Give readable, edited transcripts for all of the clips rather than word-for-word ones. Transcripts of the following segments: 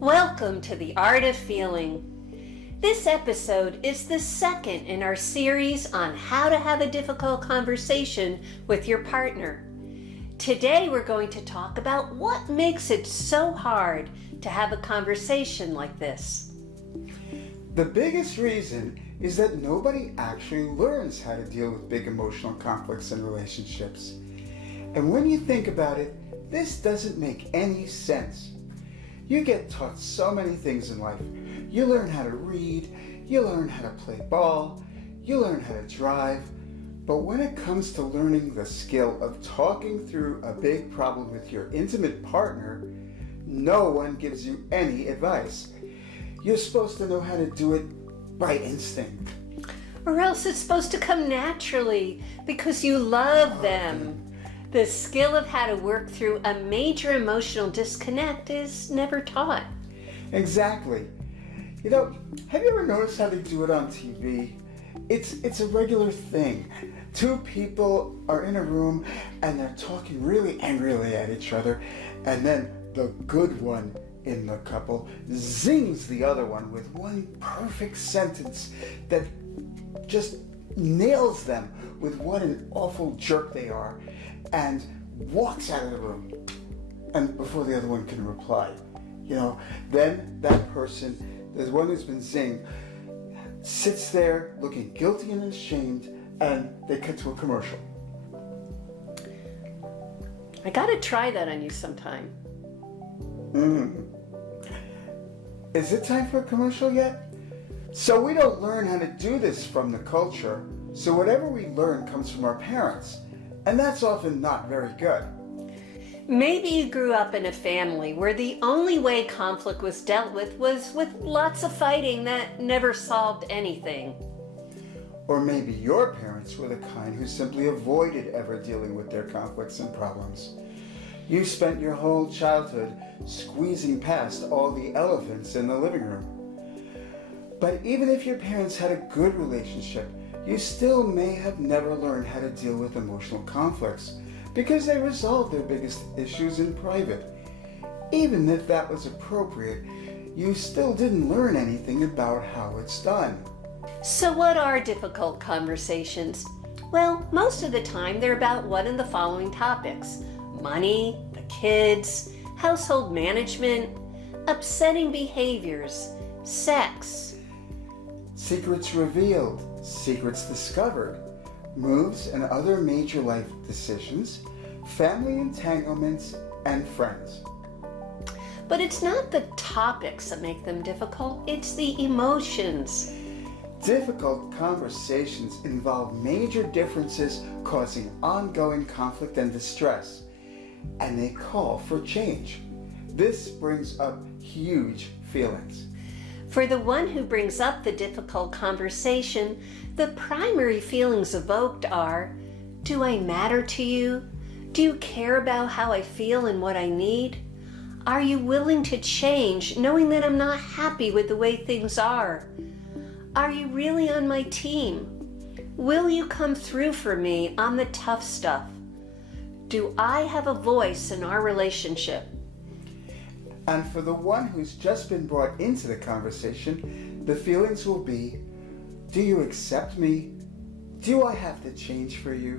Welcome to The Art of Feeling. This episode is the second in our series on how to have a difficult conversation with your partner. Today we're going to talk about what makes it so hard to have a conversation like this. The biggest reason is that nobody actually learns how to deal with big emotional conflicts in relationships. And when you think about it, this doesn't make any sense. You get taught so many things in life. You learn how to read, you learn how to play ball, you learn how to drive. But when it comes to learning the skill of talking through a big problem with your intimate partner, no one gives you any advice. You're supposed to know how to do it by instinct. Or else it's supposed to come naturally because you love them. The skill of how to work through a major emotional disconnect is never taught. Exactly. You know, have you ever noticed how they do it on TV? It's a regular thing. Two people are in a room and they're talking really angrily at each other, and then the good one in the couple zings the other one with one perfect sentence that just nails them with what an awful jerk they are, and walks out of the room, and before the other one can reply, then that person, the one who's been zinged, sits there looking guilty and ashamed, and they cut to a commercial. I gotta try that on you sometime. Is it time for a commercial yet? So we don't learn how to do this from the culture, so whatever we learn comes from our parents. And that's often not very good. Maybe you grew up in a family where the only way conflict was dealt with was with lots of fighting that never solved anything. Or maybe your parents were the kind who simply avoided ever dealing with their conflicts and problems. You spent your whole childhood squeezing past all the elephants in the living room. But even if your parents had a good relationship, you still may have never learned how to deal with emotional conflicts because they resolved their biggest issues in private. Even if that was appropriate, you still didn't learn anything about how it's done. So what are difficult conversations? Well, most of the time they're about one of the following topics: money, the kids, household management, upsetting behaviors, sex, secrets revealed, secrets discovered, moves and other major life decisions, family entanglements, and friends. But it's not the topics that make them difficult, it's the emotions. Difficult conversations involve major differences causing ongoing conflict and distress, and they call for change. This brings up huge feelings. For the one who brings up the difficult conversation, the primary feelings evoked are: do I matter to you? Do you care about how I feel and what I need? Are you willing to change knowing that I'm not happy with the way things are? Are you really on my team? Will you come through for me on the tough stuff? Do I have a voice in our relationship? And for the one who's just been brought into the conversation, the feelings will be: do you accept me? Do I have to change for you?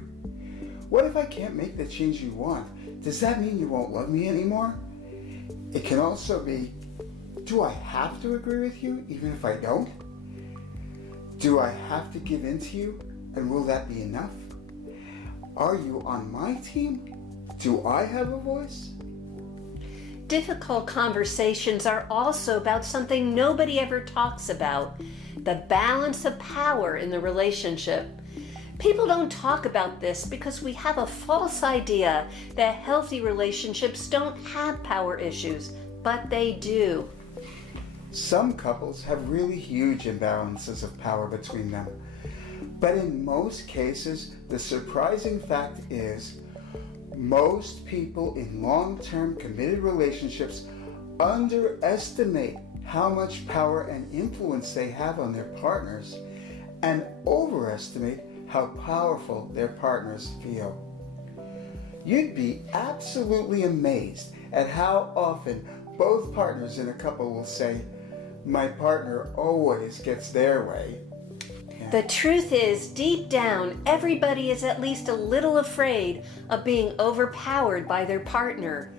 What if I can't make the change you want? Does that mean you won't love me anymore? It can also be: do I have to agree with you even if I don't? Do I have to give in to you, and will that be enough? Are you on my team? Do I have a voice? Difficult conversations are also about something nobody ever talks about: the balance of power in the relationship. People don't talk about this because we have a false idea that healthy relationships don't have power issues, but they do. Some couples have really huge imbalances of power between them. But in most cases, the surprising fact is most people in long-term committed relationships underestimate how much power and influence they have on their partners and overestimate how powerful their partners feel. You'd be absolutely amazed at how often both partners in a couple will say, my partner always gets their way. The truth is, deep down, everybody is at least a little afraid of being overpowered by their partner.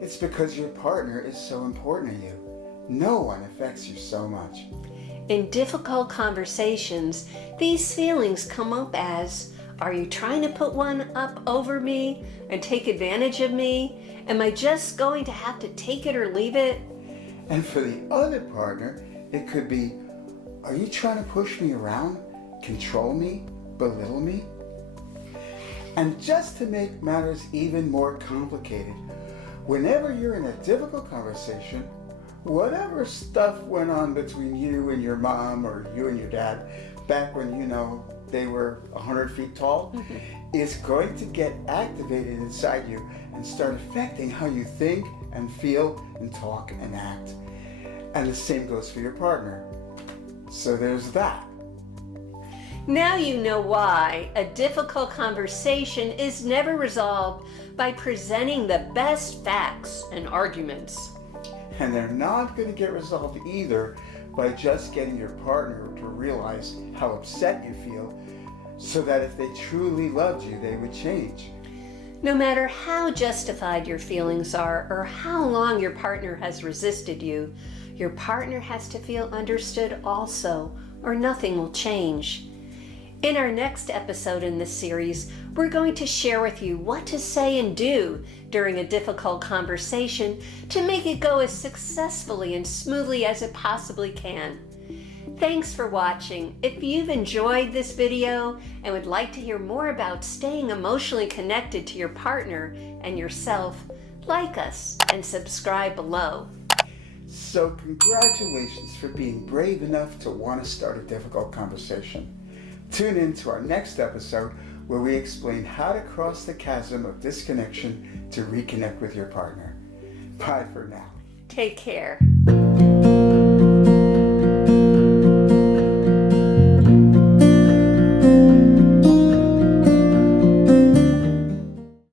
It's because your partner is so important to you. No one affects you so much. In difficult conversations, these feelings come up as, are you trying to put one up over me and take advantage of me? Am I just going to have to take it or leave it? And for the other partner, it could be, are you trying to push me around, control me, belittle me? And just to make matters even more complicated, whenever you're in a difficult conversation, whatever stuff went on between you and your mom or you and your dad back when, they were 100 feet tall, is going to get activated inside you and start affecting how you think and feel and talk and act. And the same goes for your partner. So there's that. Now you know why a difficult conversation is never resolved by presenting the best facts and arguments. And they're not going to get resolved either by just getting your partner to realize how upset you feel, so that if they truly loved you, they would change. No matter how justified your feelings are or how long your partner has resisted you, your partner has to feel understood also, or nothing will change. In our next episode in this series, we're going to share with you what to say and do during a difficult conversation to make it go as successfully and smoothly as it possibly can. Thanks for watching. If you've enjoyed this video and would like to hear more about staying emotionally connected to your partner and yourself, like us and subscribe below. So congratulations for being brave enough to want to start a difficult conversation. Tune in to our next episode where we explain how to cross the chasm of disconnection to reconnect with your partner. Bye for now. Take care.